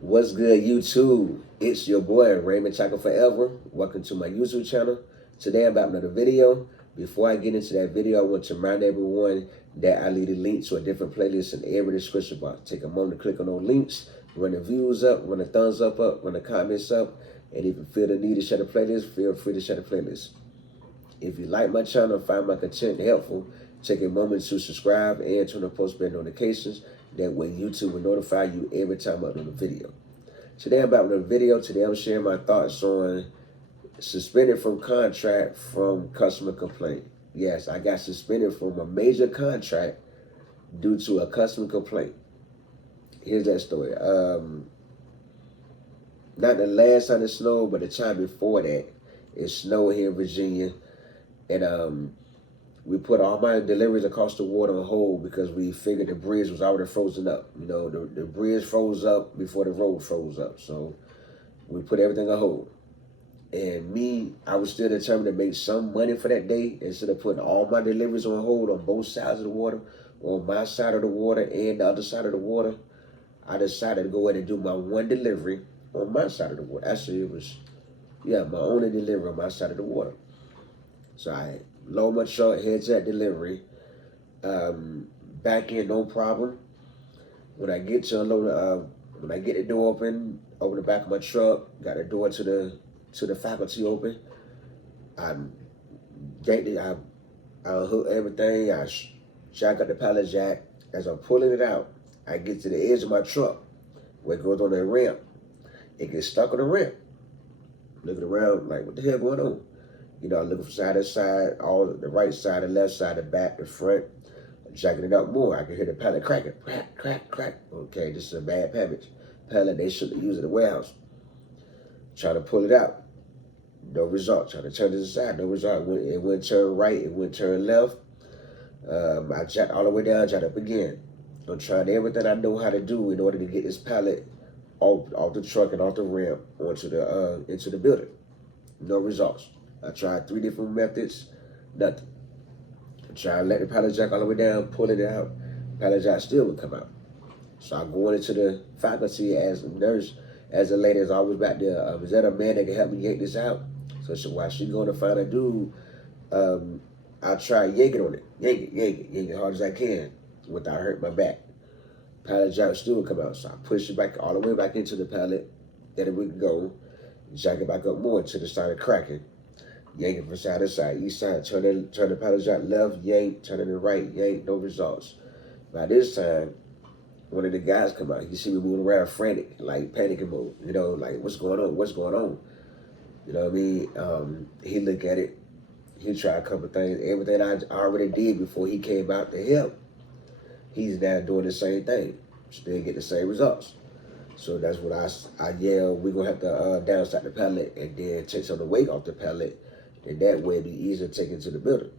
What's good, YouTube? It's your boy Raymondtacular Forever. Welcome to my YouTube channel. Today I'm about another video. Before I get into that video, I want to remind everyone that I leave a link to a different playlist in every description box. Take a moment to click on those links, run the views up, run the thumbs up, run the comments up, and if you feel the need to share the playlist, feel free to share the playlist. If you like my channel and find my content helpful, take a moment to subscribe and turn on post bell notifications. That way YouTube will notify you every time I upload a video. Today I'm about the video. Today I'm sharing my thoughts on suspended from contract from customer complaint. Yes, I got suspended from a major contract due to a customer complaint. Here's that story. Not the last time it snowed, but the time before that, it snowed here in Virginia. And we put all my deliveries across the water on hold because we figured the bridge was already frozen up. You know, the bridge froze up before the road froze up. So we put everything on hold. And me, I was still determined to make some money for that day instead of putting all my deliveries on hold on both sides of the water, on my side of the water and the other side of the water. I decided to go ahead and do my one delivery on my side of the water. Actually, it was, my only delivery on my side of the water. So I load my truck, head to that delivery. Back in, no problem. When I get to unload, when I get the door open the back of my truck, got the door to the faculty open. I unhook everything. I jack up the pallet jack. As I'm pulling it out, I get to the edge of my truck where it goes on that ramp. It gets stuck on the ramp. Looking around like, what the hell going on? You know, looking from side to side, all the right side, the left side, the back, the front, jacking it up more. I can hear the pallet cracking, crack, crack, crack. Okay, this is a bad pallet they shouldn't use in the warehouse. Trying to pull it out, no result. Trying to turn it aside, no result. It wouldn't turn right, it wouldn't turn left. I jacked all the way down, jacked up again. I'm trying everything I know how to do in order to get this pallet off the truck and off the ramp onto the into the building. No results. I tried 3 different methods, nothing. I tried to let the pallet jack all the way down, pull it out, pallet jack still would come out. So I go into the faculty as a nurse, as a lady is always back there. Is that a man that can help me yank this out? So while she going to find a dude, I try yanking on it, yank it as hard as I can without hurting my back. Pallet jack still would come out, so I push it back all the way back into the pallet. Then we can go, jack it back up more until it started cracking. Yanking from side to side, each side, turn the pallet jack left, yank, turn it right, yank, no results. By this time, one of the guys come out, he see me moving around frantic, like panicking mode, you know, like what's going on, You know what I mean? He look at it, he tried a couple things, everything I already did before he came out to help. He's now doing the same thing, still get the same results. So that's what I yell, we're gonna have to downstack the pallet and then take some of the weight off the pallet. And that way it'd be easier to take it to the building.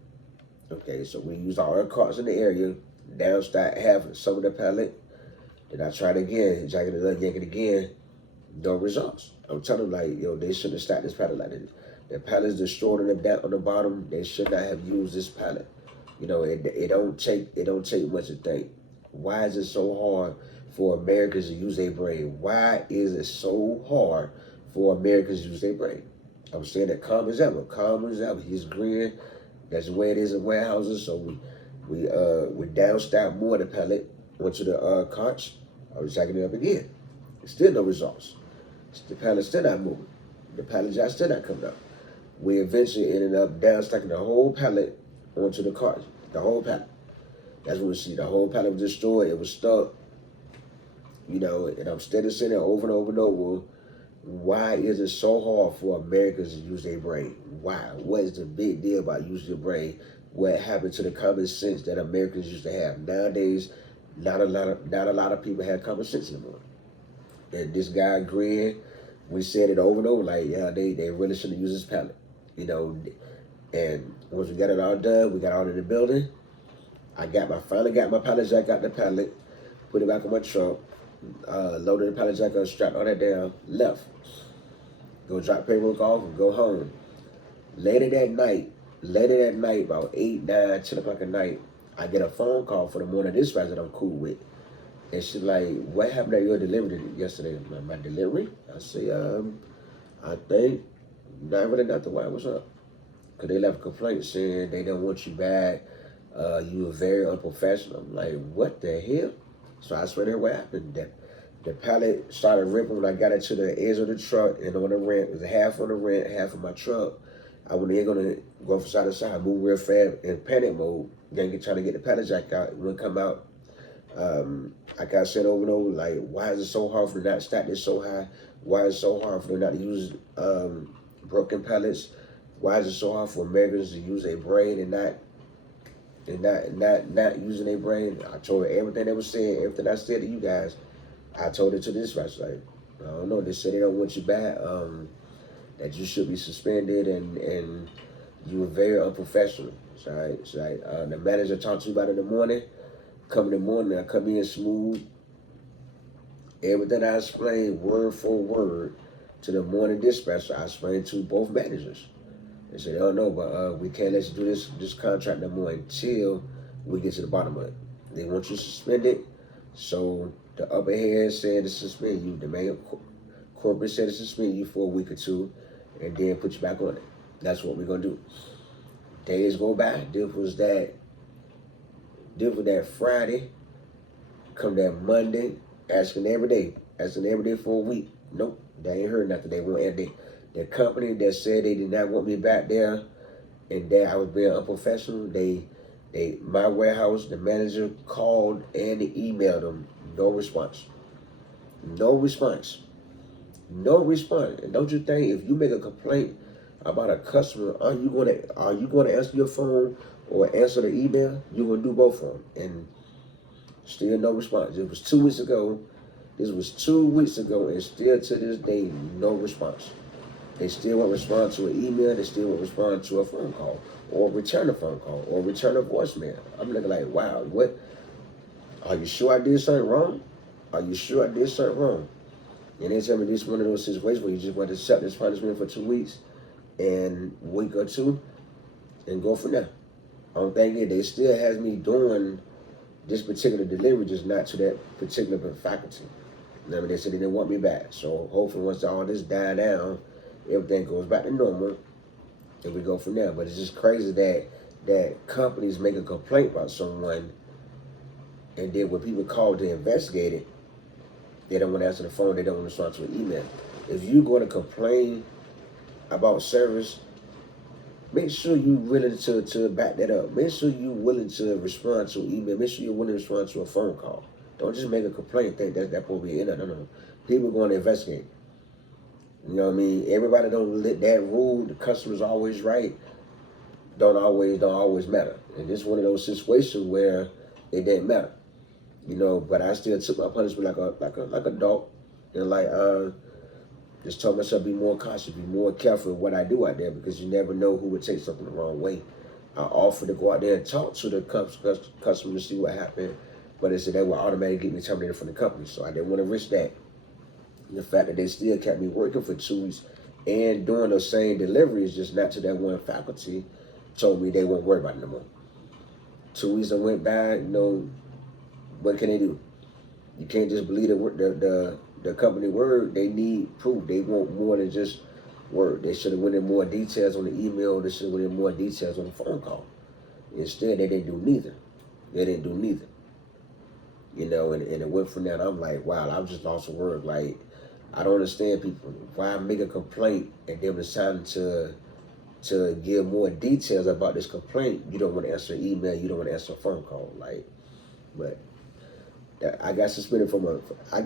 Okay, so we use all our carts in the area, downstack half some of the pallet. Then I tried again, jacking it up, yanking it again, no results. I'm telling them like, yo, they shouldn't have stacked this pallet like this. The pallet's destroyed on the bottom. They should not have used this pallet. You know, it don't take much to think. Why is it so hard for Americans to use their brain? Why is it so hard for Americans to use their brain? I'm saying that calm as ever. He's agreeing. That's the way it is in warehouses. So we downstack more of the pallet onto the carts. I was jacking it up again. Still no results. The pallet still not moving. The pallet jack still not coming up. We eventually ended up downstacking the whole pallet onto the carts. The whole pallet. That's when we see the whole pallet was destroyed. It was stuck. You know, and I'm steady saying it over and over and over. Why is it so hard for Americans to use their brain? Why? What is the big deal about using your brain? What happened to the common sense that Americans used to have? Nowadays, not a lot of people have common sense anymore. And this guy agreeing, we said it over and over, like, yeah, they really shouldn't use this pallet. You know, and once we got it all done, we got all in the building. Finally got my pallet jack out the pallet, put it back on my truck. Loaded the pallet jack up, strapped all that down, left. Go drop paperwork off and go home. Later that night, about 8, 9, 10 o'clock at night, I get a phone call from the morning dispatch that I'm cool with. And she like, what happened at your delivery yesterday? My delivery? I say, I think not really nothing. Why? What's up? Because they left a complaint saying they don't want you back. You were very unprofessional. I'm like, what the hell? So I swear that what happened. The pallet started ripping when I got it to the edge of the truck, and on the ramp, it was half on the ramp, half of my truck. I went in gonna go from side to side, move real fast in panic mode. Then trying to get the pallet jack out. It wouldn't come out. I got said over and over, like, why is it so hard for them not to stack this so high? Why is it so hard for them not to use broken pallets? Why is it so hard for Americans to use a brain and not using a brain? I told her everything that was said, everything I said to you guys. I told it to this dispatch, like, I don't know, they said they don't want you back, that you should be suspended, and you were very unprofessional. So the manager talked to you about it in the morning. Come in the morning, I come in smooth. Everything I explained word for word to the morning dispatcher, I explained to both managers. They said, oh no, but we can't let you do this contract no more until we get to the bottom of it. They want you suspended. So the upper head said to suspend you. The main corporate said to suspend you for a week or two and then put you back on it. That's what we're going to do. Days go by. This was that Friday. Come that Monday. Asking every day for a week. Nope, they ain't heard nothing. They won't. The company that said they did not want me back there and that I was being unprofessional, my warehouse, the manager called and emailed them. No response. No response. No response. And don't you think if you make a complaint about a customer, are you gonna answer your phone or answer the email? You're gonna do both of them. And still no response. It was 2 weeks ago. This was 2 weeks ago, and still to this day, no response. They still won't respond to an email. They still won't respond to a phone call, or return a phone call, or return a voicemail. I'm looking like, wow, what? Are you sure I did something wrong? Are you sure I did something wrong? And they tell me this is one of those situations where you just want to accept this punishment for 2 weeks, and a week or two, and go from there. I'm thinking they still has me doing this particular delivery, just not to that particular faculty. You know what I mean? They said they didn't want me back. So hopefully once all this die down, everything goes back to normal, and we go from there. But it's just crazy that companies make a complaint about someone, and then when people call to investigate it, they don't want to answer the phone, they don't want to respond to an email. If you're going to complain about service, make sure you're willing to back that up. Make sure you're willing to respond to an email. Make sure you're willing to respond to a phone call. Don't just make a complaint, think that's what we in. No. People going to investigate. You know what I mean? Everybody don't let that rule. The customer's always right. Don't always matter. And this is one of those situations where it didn't matter. You know, but I still took my punishment like a dog, and just told myself be more cautious, be more careful of what I do out there, because you never know who would take something the wrong way. I offered to go out there and talk to the customer to see what happened, but they said they would automatically get me terminated from the company, so I didn't want to risk that. And the fact that they still kept me working for 2 weeks and doing those same deliveries, just not to that one faculty, told me they won't worry about it no more. 2 weeks I went by, you know, what can they do? You can't just believe the company word. They need proof. They want more than just word. They should have went in more details on the email. They should have went in more details on the phone call. Instead, they didn't do neither. You know, and it went from there. And I'm like, wow, I've just lost a word. Like, I don't understand people. Why make a complaint and then deciding to give more details about this complaint? You don't want to answer an email. You don't want to answer a phone call. Like, but I got suspended I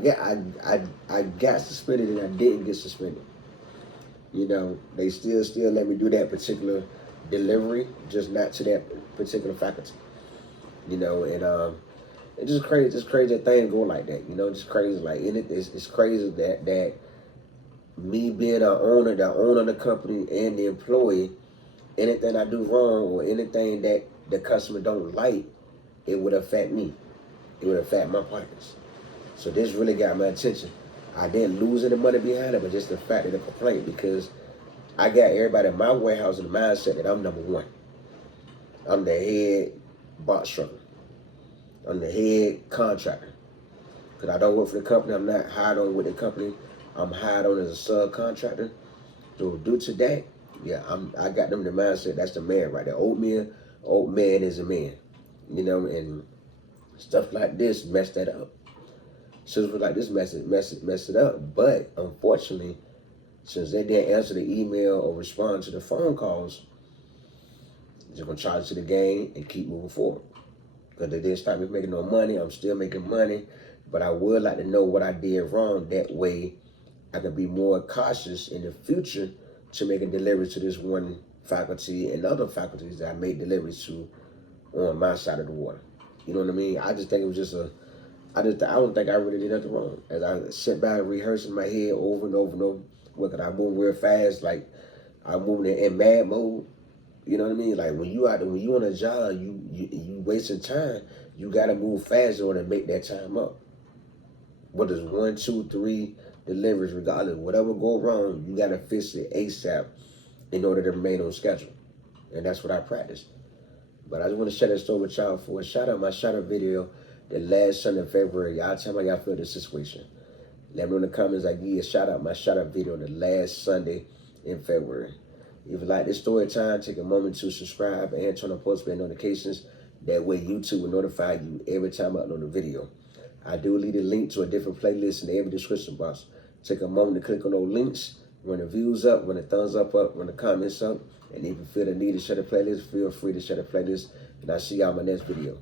got suspended and I didn't get suspended. You know, they still let me do that particular delivery, just not to that particular faculty. You know, and it's just crazy that things go like that. You know, just crazy. Like, it's crazy that me being the owner of the company and the employee, anything I do wrong or anything that the customer don't like, it would affect me. It would affect my partners. So this really got my attention. I didn't lose any money behind it, but just the fact of the complaint, because I got everybody in my warehouse in the mindset that I'm number one. I'm the head box trucker. I'm the head contractor. Because I don't work for the company. I'm not hired on with the company. I'm hired on as a subcontractor. So due to that, yeah, I got them the mindset. That's the man right there. Old man is a man. You know, and stuff like this mess that up. Stuff like this mess it up. But unfortunately, since they didn't answer the email or respond to the phone calls, they're gonna charge to the game and keep moving forward. Because they didn't stop me making no money. I'm still making money, but I would like to know what I did wrong. That way, I can be more cautious in the future to making deliveries to this one faculty and other faculties that I made deliveries to on my side of the water. You know what I mean? I just think it was just I don't think I really did nothing wrong. As I sit back and rehearse in my head over and over and over, what could I move real fast? Like I'm moving in mad mode. You know what I mean? Like when you on a job, you wasting time. You gotta move fast in order to make that time up. Whether it's 1, 2, 3 deliveries, regardless, whatever go wrong, you gotta fix it ASAP in order to remain on schedule. And that's what I practice. But I just want to share that story with y'all for a shout out. My shout out video the last Sunday in February. Y'all tell me how y'all feel this situation. Let me know in the comments. I give you a shout out. My shout out video the last Sunday in February. If you like this story time, take a moment to subscribe and turn on post notifications. That way YouTube will notify you every time I upload a video. I do leave a link to a different playlist in every description box. Take a moment to click on those links, run the views up, run the thumbs up, run the comments up. And if you feel the need to share the playlist, feel free to share the playlist. And I'll see y'all in my next video.